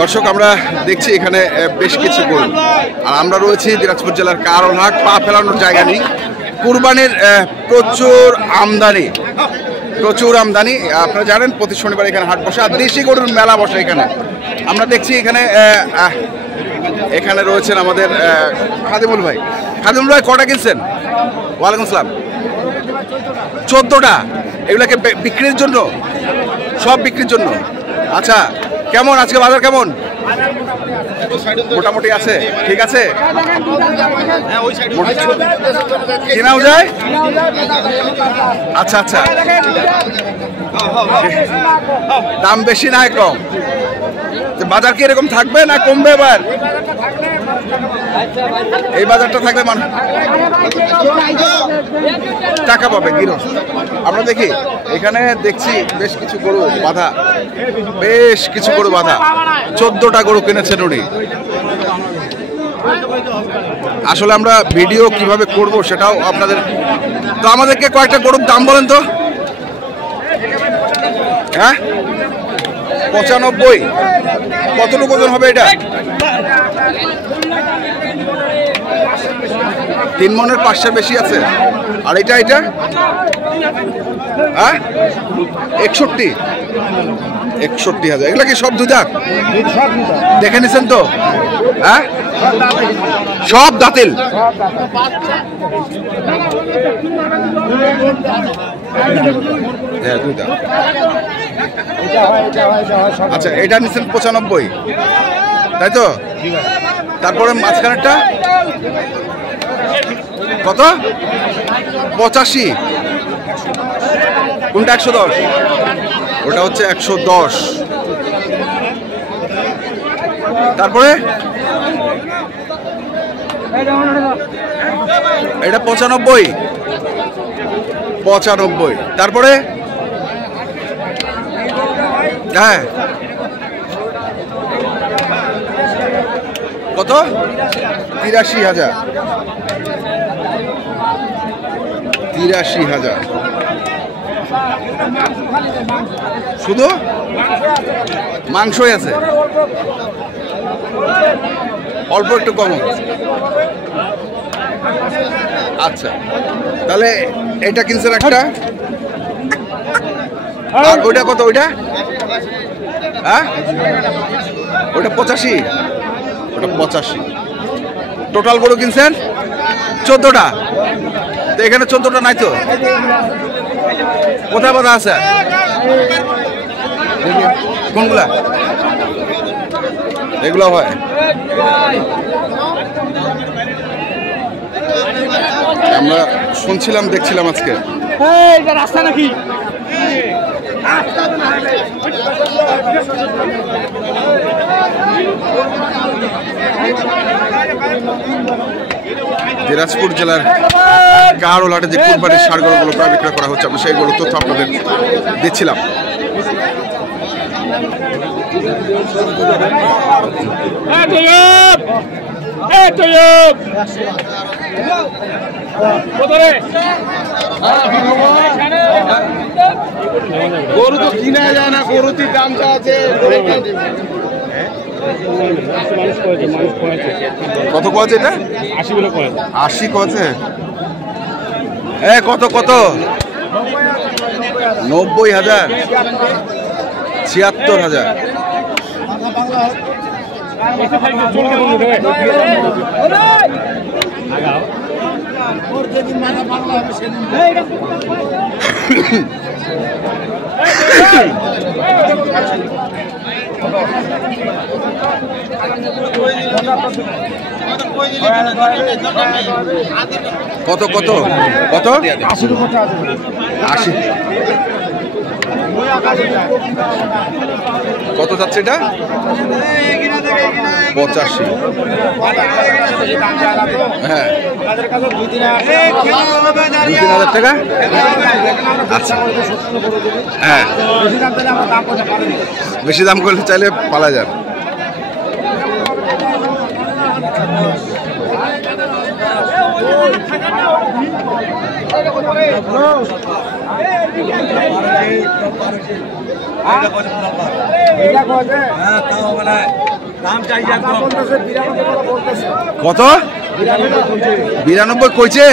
দর্শক আমরা দেখছি এখানে বেশ কিছু গরু, আর আমরা রয়েছি দিনাজপুর জেলার কারলহাট। পা ফেলানোর জায়গা নেই, কুরবানির প্রচুর আমদানি। আপনারা জানেন প্রতি শনিবার এখানে হাট বসে, আর দেশি গরুর মেলা বসে এখানে। আমরা দেখছি এখানে রয়েছেন আমাদের খাদিমুল ভাই। খাদিমুল ভাই কটা কিনছেন? ওয়ালাইকুম আসসালাম। 14টা। এগুলাকে বিক্রির জন্য? সব বিক্রির জন্য। আচ্ছা, কেমন আজকে বাজার কেমন? মোটামুটি আছে, ঠিক আছে, কেনাও যায়। আচ্ছা আচ্ছা, দাম বেশি না কম? বাজার কি এরকম থাকবে না কমবে? এবার এই বাজারটা থাকলে মানুষ টাকা পাবে গিরস। আমরা দেখি এখানে দেখছি বেশ কিছু গরু বাঁধা, 14টা গরু কিনেছেন উনি। আসলে আমরা ভিডিও কিভাবে করব সেটাও আপনাদের, তো আমাদেরকে কয়েকটা গরুর দাম বলেন তো। হ্যাঁ, 95। কতটুকু ওজন হবে এটা? 3 মনের 500 বেশি আছে। আর এটা হ্যাঁ 61,000। এগুলা কি সব দুধ দেখে নিছেন তো? হ্যাঁ, সব দাঁতিল। আচ্ছা, এটা নিচ্ছেন 95, তাই তো? তারপরে মাঝখানেরটা কত? 85। কোনটা 110? ওটা হচ্ছে 110। তারপরে এটা 95। তারপরে হ্যাঁ কত? 83,000। শুধু মাংসই আছে, অল্প একটু কম। আচ্ছা, তাহলে এটা কিনছেন একটা, আর ওইটা কত? ওইটা হ্যাঁ, ওটা 85। টোটাল গরু কিনছেন 14টা। তো এখানে 14টা নাই তো, কোথায় বাধা আছে? কোনগুলা? এগুলো হয়। আমরা শুনছিলাম, দেখছিলাম আজকে রাস্তা নাকি দিনাজপুর জেলার কারলহাটে যে কুরবানির ষাঁড় গরুগুলো প্রায় বিক্রয় করা হচ্ছে, আমরা সেইগুলো তথ্য আপনাদের দিচ্ছিলাম। গরু তো কিনা যায় না, গরুটির দামটা আছে। কত কয়েছে এটা? 80 কয়েছে। কত 90,000, 76,000। কত 80। কত যাচ্ছে এটা? 85। হ্যাঁ, 2-3,000 টাকা। আচ্ছা, হ্যাঁ, বেশি দাম করলে চাইলে পালা যাবে। কত 92 কইছে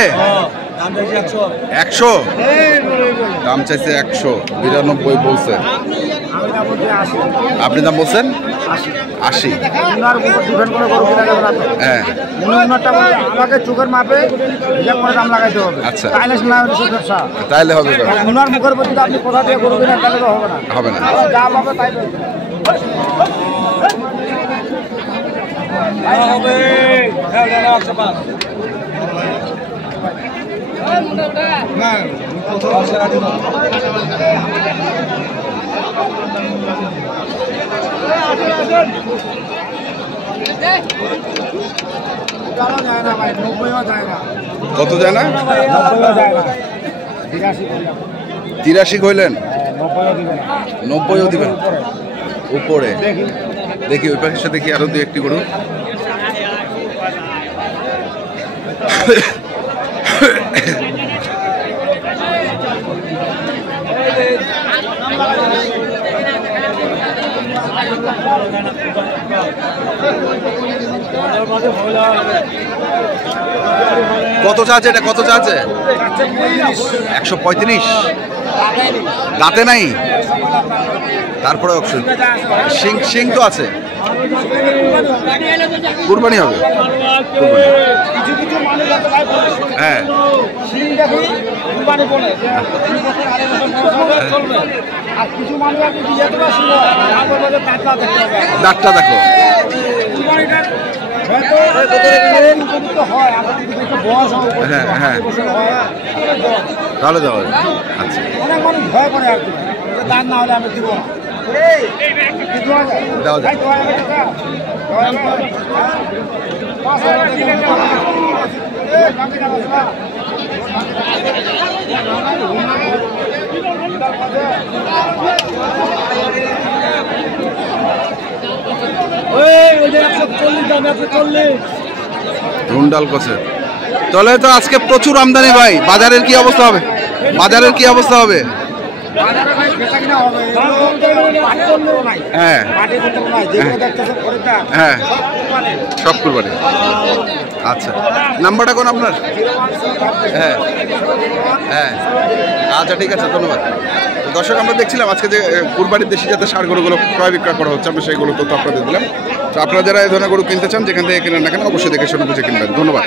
100 দাম চাইছে 192 বলছে। আপনি দাম বলছেন 80। হ্যাঁ আমাকে চোখের মাপে দাম লাগাইতে হবে। আচ্ছা তাইলে হবে। তাইলে মুখের প্রতি আপনি কোথা দিয়ে গরু কিনা তাহলে তো হবে না। হবে না। যা পাবে তাই কত যায় না? 83 কইলেন, 90ও দিবেন উপরে। দেখি ওই পাশে দেখি আরো দুই একটি গরু। কত চাচ্ছে এটা? কত চাচ্ছে? 135। দাঁতে নাই, তারপরে অপশন সিং সিং তো আছে। কুরবানি হবে। হ্যাঁ দাঁতটা দেখো। হ্যাঁ হ্যাঁ তাহলে দেওয়া যাবে। আচ্ছা দেওয়া যাবে। রুন্ডাল কষে তাহলে তো আজকে প্রচুর আমদানি ভাই। বাজারের কি অবস্থা হবে? বাজারের কি অবস্থা হবে? হ্যাঁ হ্যাঁ সব কুরবানি। আচ্ছা নাম্বারটা কোন আপনার? হ্যাঁ হ্যাঁ আচ্ছা ঠিক আছে ধন্যবাদ। দর্শক আমরা দেখছিলাম আজকে যে কুরবানির দেশি জাতের ষাঁড় গরুগুলো ক্রয় বিক্রয় করা হচ্ছে, আমরা সেইগুলো তথ্য আপনাদের দিলাম। তো আপনারা যারা এই ধরনের গরু কিনতে চান যেখান থেকে কিনেন না কেন অবশ্যই দেখে শুনে বুঝে কিনবেন। ধন্যবাদ।